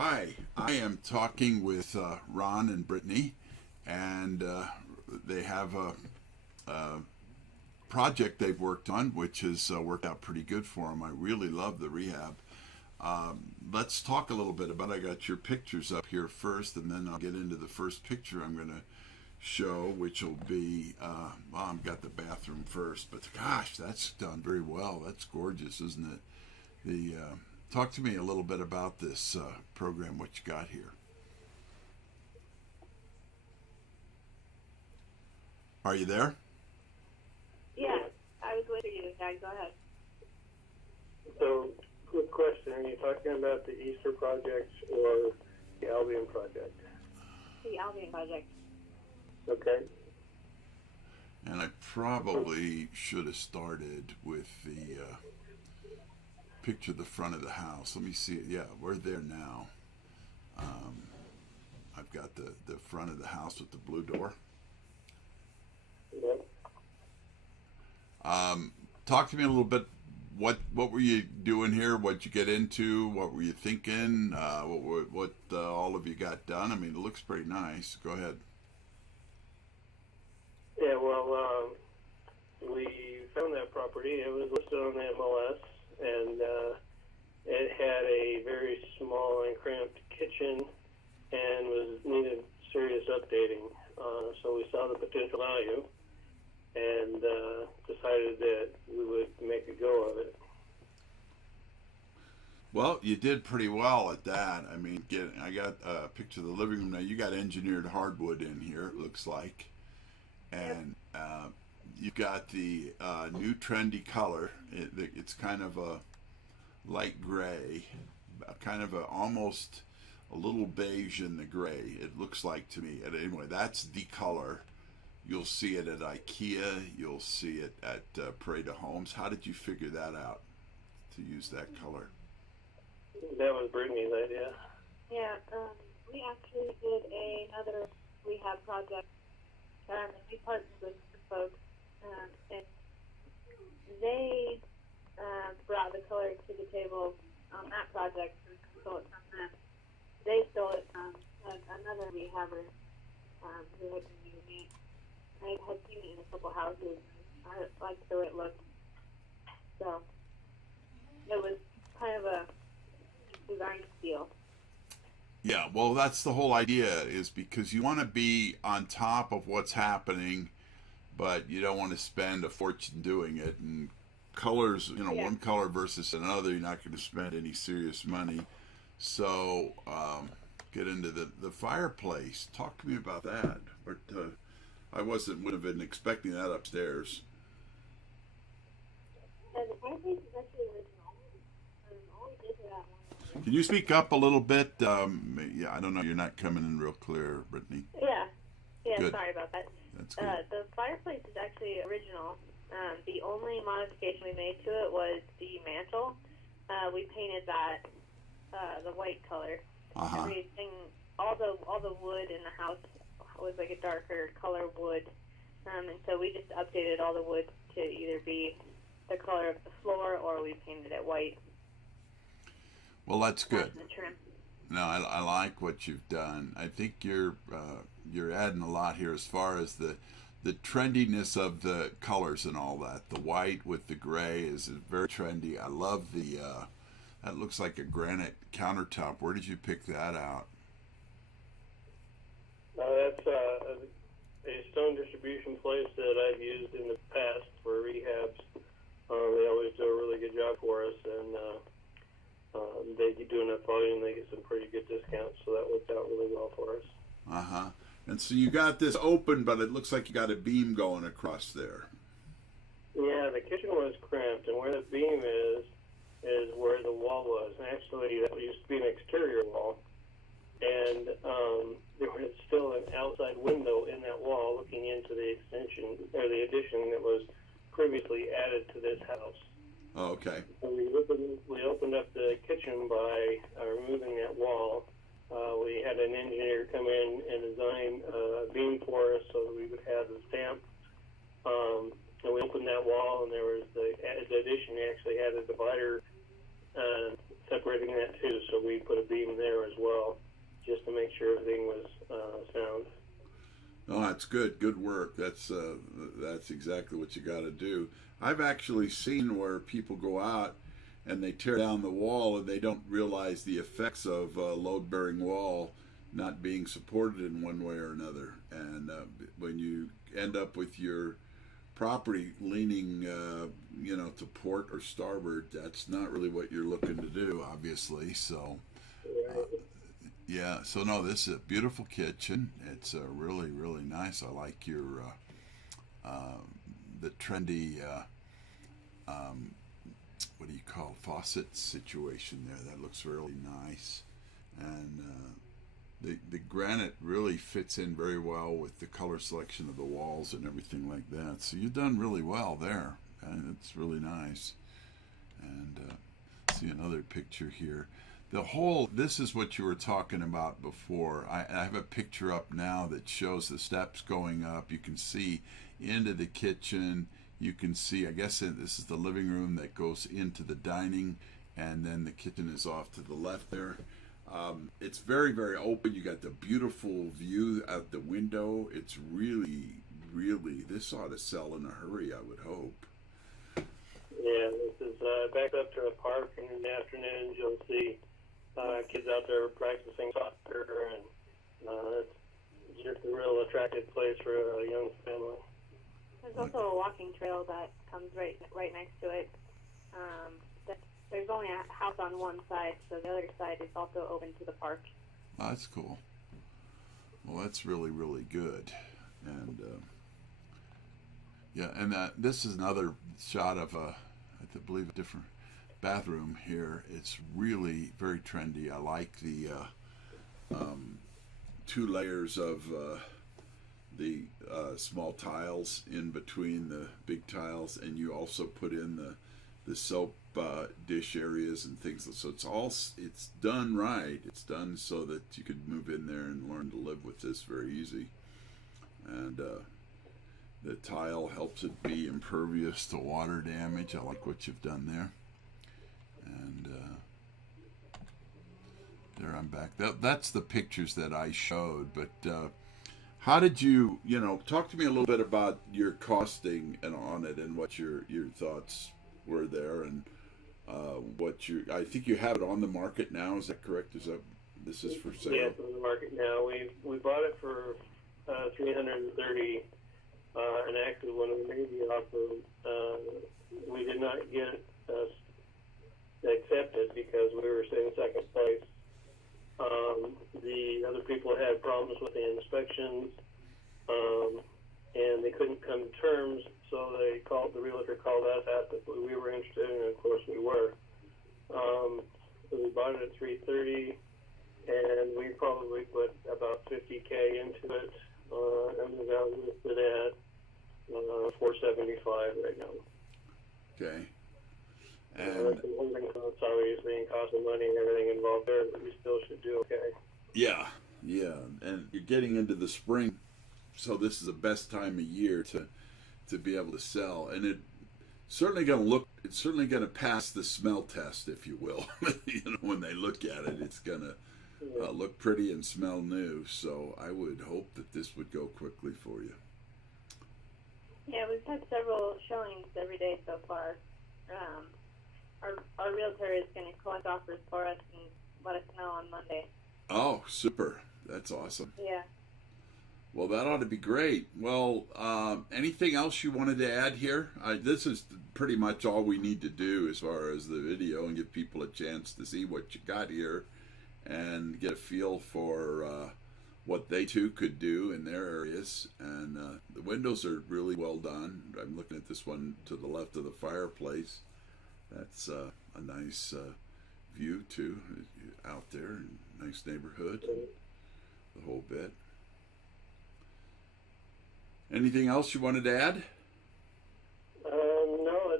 Hi, I am talking with Ron and Brittany, and they have a project they've worked on, which has worked out pretty good for them. I really love the rehab. Let's talk a little bit about. I got your pictures up here first, and then I'll get into the first picture I'm going to show, which will be. Well, I've got the bathroom first, but gosh, that's done very well. That's gorgeous, isn't it? The Talk to me a little bit about this program. What you got here? Are you there? Yeah, I was waiting for you. Yeah, go ahead. So, quick question. Are you talking about the Easter project or the Albion project? The Albion project. Okay. And I probably should have started with the picture of the front of the house. Let me see it. Yeah, we're there now. I've got the front of the house with the blue door. Yep. Talk to me a little bit. What were you doing here? What'd you get into? What were you thinking? What all of you got done? I mean, it looks pretty nice. Go ahead. Yeah, well, we found that property. It was listed on the MLS, and it had a very small and cramped kitchen and needed serious updating. So we saw the potential value and decided that we would make a go of it. Well, you did pretty well at that. I mean, I got a picture of the living room now. You got engineered hardwood in here, it looks like. And you've got the new trendy color. It's kind of a light gray, kind of almost a little beige in the gray, it looks like to me. And anyway, that's the color. You'll see it at IKEA. You'll see it at Parade of Homes. How did you figure that out to use that color? That was Brittany's idea. Yeah, we actually did another rehab project. And we partnered with some folks, and they brought the color to the table on that project and stole it from them. They stole it from another rehabber who had been using it. I had seen it in a couple houses, and I liked the way it looked. So it was kind of a design steal. Yeah, well, that's the whole idea, is because you want to be on top of what's happening, but you don't want to spend a fortune doing it. And colors, Yeah. one color versus another, you're not going to spend any serious money. So get into the fireplace. Talk to me about that. But I would have been expecting that upstairs. And the fireplace is actually original. All we did for that one. Can you speak up a little bit? Yeah, I don't know. You're not coming in real clear, Brittany. Yeah, Good. sorry about that. That's good. The fireplace is actually original. The only modification we made to it was the mantle. We painted that the white color. Uh-huh. Everything, all the wood in the house was like a darker color wood, and so we just updated all the wood to either be the color of the floor or we painted it white. Well, that's good. The trim. No, I like what you've done. I think you're adding a lot here as far as the trendiness of the colors and all that. The white with the gray is very trendy. I love the that looks like a granite countertop. Where did you pick that out? That's a stone distribution place that I've used in the past for rehabs. They always do a really good job for us, and they do enough volume, they get some pretty good discounts, so that worked out really well for us. Uh-huh. And so you got this open, but it looks like you got a beam going across there. Yeah, the kitchen was cramped, and where the beam is where the wall was. And actually, that used to be an exterior wall, and there was still an outside window in that wall looking into the extension, or the addition that was previously added to this house. Oh, okay. So we opened up the kitchen by removing that wall. We had an engineer come in and design a beam for us so that we would have the stamp. And we opened that wall, and there was the addition actually had a divider separating that too. So we put a beam there as well, just to make sure everything was sound. Oh, that's good. Good work. That's exactly what you got to do. I've actually seen where people go out and they tear down the wall and they don't realize the effects of a load-bearing wall not being supported in one way or another. And when you end up with your property leaning, to port or starboard, that's not really what you're looking to do, obviously. So, yeah. So no, this is a beautiful kitchen. It's really, really nice. I like your the trendy. What do you call faucet situation there? That looks really nice, and the granite really fits in very well with the color selection of the walls and everything like that. So you've done really well there, and it's really nice. And see another picture here. This is what you were talking about before. I have a picture up now that shows the steps going up. You can see into the kitchen. You can see, I guess this is the living room that goes into the dining, and then the kitchen is off to the left there. It's very, very open. You got the beautiful view out the window. It's really, really, this ought to sell in a hurry, I would hope. Yeah, this is back up to a park, and in the afternoons you'll see kids out there practicing soccer, and it's just a real attractive place for a young family. There's also a walking trail that comes right next to it. There's only a house on one side, so the other side is also open to the park. Oh, that's cool. Well, that's really, really good. And yeah, and this is another shot of I believe a different bathroom here. It's really very trendy. I like the 2 layers of the small tiles in between the big tiles, and you also put in the soap dish areas and things. So it's done right. It's done so that you could move in there and learn to live with this very easy. And the tile helps it be impervious to water damage. I like what you've done there. And there I'm back. That's the pictures that I showed. But how did you talk to me a little bit about your costing and on it, and what your thoughts were there, and I think you have it on the market now. Is that correct? This is for sale? Yeah, it's on the market now. We bought it for $330, and actually when we made the offer, we did not get accepted because we were in second place. The other people had problems with the inspections, and they couldn't come to terms, so the realtor called us, asked if we were interested, and of course we were. So we bought it at $330, and we probably put about $50K into it, and the value listed at $475 right now. Okay. And the holding costs, obviously, and cost of money and everything involved there, but we still should do okay. Yeah, and you're getting into the spring, so this is the best time of year to be able to sell, and it's certainly going to pass the smell test, if you will. When they look at it, it's going to look pretty and smell new. So I would hope that this would go quickly for you. Yeah, we've had several showings every day so far. Our realtor is going to collect offers for us and let us know on Monday. Oh, super. That's awesome. Yeah. Well, that ought to be great. Well, anything else you wanted to add here? This is pretty much all we need to do as far as the video, and give people a chance to see what you got here and get a feel for what they too could do in their areas. And the windows are really well done. I'm looking at this one to the left of the fireplace. That's a nice view too, out there. Nice neighborhood, the whole bit. Anything else you wanted to add? No,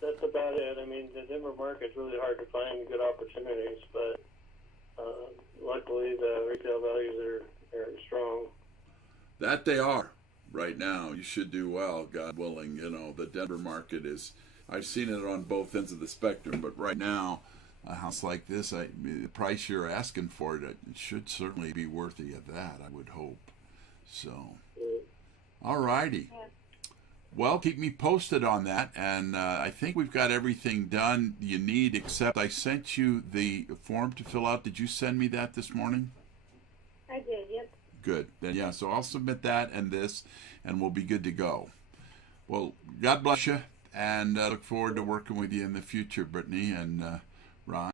that's about it. I mean, the Denver market's really hard to find good opportunities, but luckily the retail values are strong. That they are right now. You should do well, God willing. The Denver market is, I've seen it on both ends of the spectrum, but right now a house like this, the price you're asking for it should certainly be worthy of that, I would hope. So, all righty. Yeah. Well, keep me posted on that, and I think we've got everything done you need, except I sent you the form to fill out. Did you send me that this morning? I did, yep. Good. Then, yeah, so I'll submit that and this, and we'll be good to go. Well, God bless you, and I look forward to working with you in the future, Brittany and Ron.